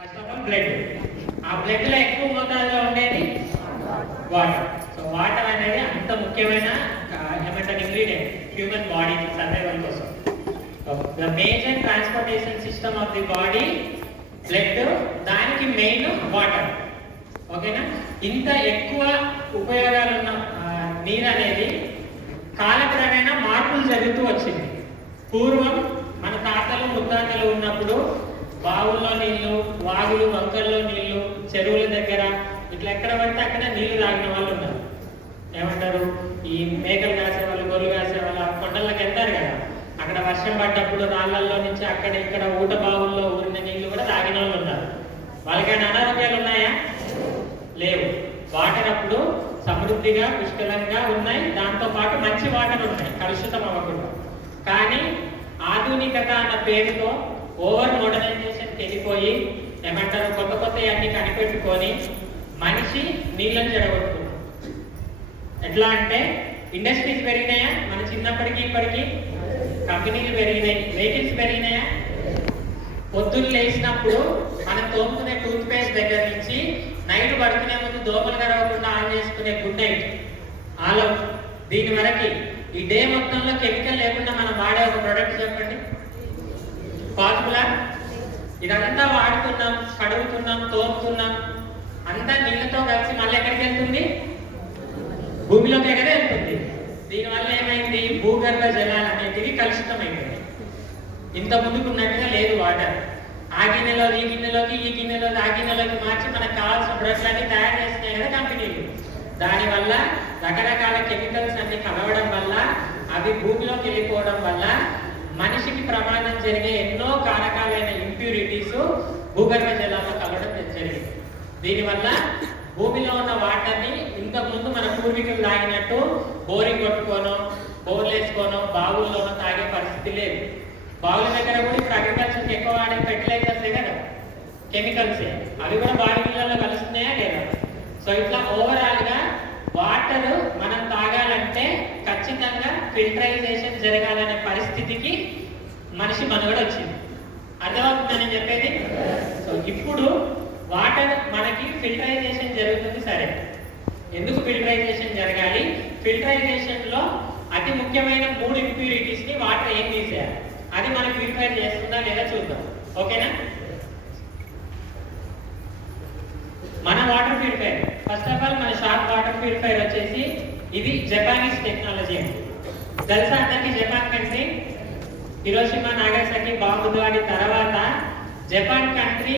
First of all blood. ఆ blood లో ఎక్కువ మోతాదులో ఉండేది వాటర్. సో వాటర్ అనేది అంత ముఖ్యమైన ఏమంటారు ఇంగ్రీడియంట్ హ్యూమన్ బాడీ సర్వైవల్ కోసం. The major transportation system of the body blood, దానికి మెయిన్ వాటర్. ఓకేనా? ఇంత ఎక్కువ ఉపయోగాలు ఉన్న నీరు అనేది కాలక్రమేణా మార్పులు జరుగుతూ వచ్చింది. పూర్వం మన తాతలు ముత్తాతలు ఉన్నప్పుడు బావుల్లో నీళ్లు, వాగులు వంకల్లో నీళ్లు, చెరువుల దగ్గర ఇట్లా ఎక్కడ పడితే అక్కడ నీళ్లు తాగిన వాళ్ళు ఉన్నారు. ఏమంటారు, ఈ మేకలు కాసే వాళ్ళు, గొర్రెలు కాసే వాళ్ళు కొండలకు వెళ్తారు కదా, అక్కడ వర్షం పడ్డప్పుడు రాళ్లల్లో నుంచి అక్కడ ఇక్కడ ఊట బావుల్లో ఊరిన నీళ్లు కూడా తాగిన వాళ్ళు ఉన్నారు. వాళ్ళకైనా అనారోగ్యాలు ఉన్నాయా? లేవు. వాటర్ అప్పుడు సమృద్ధిగా పుష్కలంగా ఉన్నాయి, దాంతో పాటు మంచి వాటర్ ఉన్నాయి, కలుషితం అవ్వకుండా. కానీ ఆధునికత అన్న పేరుతో ఓవర్ మోడర్నైజేషన్ వెళ్ళిపోయి ఏమంటారు కొత్త కొత్త అన్ని కనిపెట్టుకొని మనిషి నీళ్ళని చెడగొట్టుకున్నాం. ఎట్లా అంటే ఇండస్ట్రీస్ పెరిగినాయా మన చిన్నప్పటికీ ఇప్పటికీ? కంపెనీలు పెరిగినాయి, వెహికల్స్ పెరిగినాయా? పొద్దున్న లేచినప్పుడు మనం తోముకునే టూత్ పేస్ట్ దగ్గర నుంచి నైట్ పడుకునే ముందు దోమలు కరవకుండా ఆన్ చేసుకునే గుడ్ నైట్ ఆల్ అవుట్, దీని వరకు ఈ డే మొత్తంలో కెమికల్ లేకుండా మనం వాడే ఒక ప్రోడక్ట్ చెప్పండి, పాజిబులా? ఇదంతా వాడుతున్నాం, కడుగుతున్నాం, తోముతున్నాం, అంతా నీళ్ళతో కలిసి మళ్ళీ ఎక్కడికి వెళ్తుంది? భూమిలోకి కదా వెళ్తుంది. దీనివల్ల ఏమైంది? భూగర్భ జలాలు అనేటివి కలుషితమైంది. ఇంత ముందుకున్నట్టుగా లేదు వాటర్. ఆ గిన్నెలో ఈ గిన్నెలోకి, ఈ గిన్నెలో ఆ గిన్నెలోకి మార్చి మనకు కావాల్సిన బ్రష్లన్నీ తయారు చేస్తున్నాయి కదా కంపెనీలు. దానివల్ల రకరకాల కెమికల్స్ అన్ని కలవడం వల్ల, అవి భూమిలోకి వెళ్ళిపోవడం వల్ల మనిషికి ప్రమాదం జరిగే ఎన్నో కారకాలైన ఇంప్యూరిటీస్ భూగర్భ జలాల్లో కలవడం జరిగింది. దీనివల్ల భూమిలో ఉన్న వాటర్ని ఇంతకుముందు మన పూర్వీకులు తాగినట్టు బోరింగ్ కొట్టుకోనో, బోర్లు వేసుకోనో, బావుల్లోనో తాగే పరిస్థితి లేదు. బావుల దగ్గర కూడా ఇప్పుడు అగ్రికల్చర్కి ఎక్కువ వాడే ఫెర్టిలైజర్సే కదా, కెమికల్సే, అవి కూడా బావి నీళ్ళలో కలుస్తున్నాయా లేదా? సో ఇట్లా ఓవరాల్ గా వాటర్ మనం తాగాలంటే ఖచ్చితంగా ఫిల్టరైజేషన్ జరగాలనే పరిస్థితికి మనిషి మనుగడ వచ్చింది. అర్థమవుతుందని చెప్పేది. సో ఇప్పుడు వాటర్ మనకి ఫిల్టరైజేషన్ జరుగుతుంది. సరే, ఎందుకు ఫిల్టరైజేషన్ జరగాలి? ఫిల్టరైజేషన్ లో అతి ముఖ్యమైన 3 ఇంప్యూరిటీస్ ని వాటర్ ఏం తీసేయాలి, అది మనకి ప్యూరిఫై చేస్తుందా లేదా చూద్దాం. ఓకేనా? మన water purifier, first of all మన షార్ప్ వాటర్ ప్యూరిఫైర్ వచ్చేసి ఇది జపానీస్ టెక్నాలజీ అండి. తెలుసా అందరికి? Japan country Hiroshima Nagasaki bomb దాడి తర్వాత జపాన్ కంట్రీ